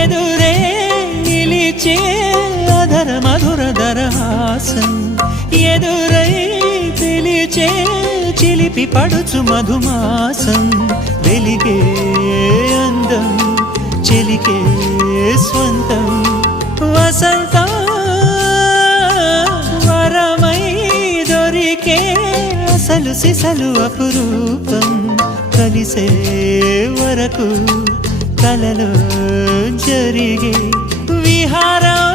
ఎదురే నిలిచే అధర మధుర దరహాసం ఎదురై పిలిచే చిలిపి పడుచు మధుమాసం వెలిగే అందం చెలికే స్వంతం వసంతం వరమై దొరికే అసలు సిసలు అపురూపం కలిసే వరకు కలలో జరిగే విహారం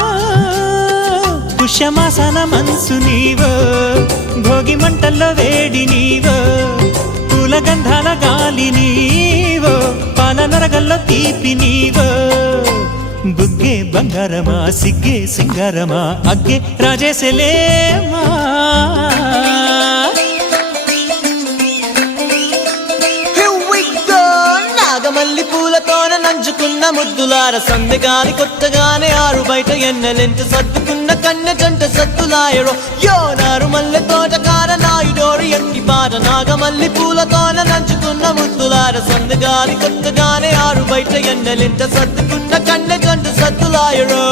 పుష్యమాసన మనసు నీవో భోగి మంటల్లో వేడి నీవో పూల గంధాల గాలి నీవో పాల నరగల్లో తీపి నీవో బుగ్గే బంగారమా సిగ్గే సింగారమా అగ్గే రాజేసలేమా మల్లి పూలతోన నంచుకున్న ముద్దులార సందెగాని కొత్తగానే ఆరు బయట ఎన్నెలెంట సర్దుకున్న కన్నె జంట సత్తులాయరో యోనారు మల్లె తోటకార నాయుడోరు ఎట్టి పాట నాగమల్లి పూలతోన నంచుకున్న ముద్దులార సందెగాని కొత్తగానే ఆరు బయట ఎన్నెలెంట సర్దుకున్న కన్నె జంట సత్తులాయరో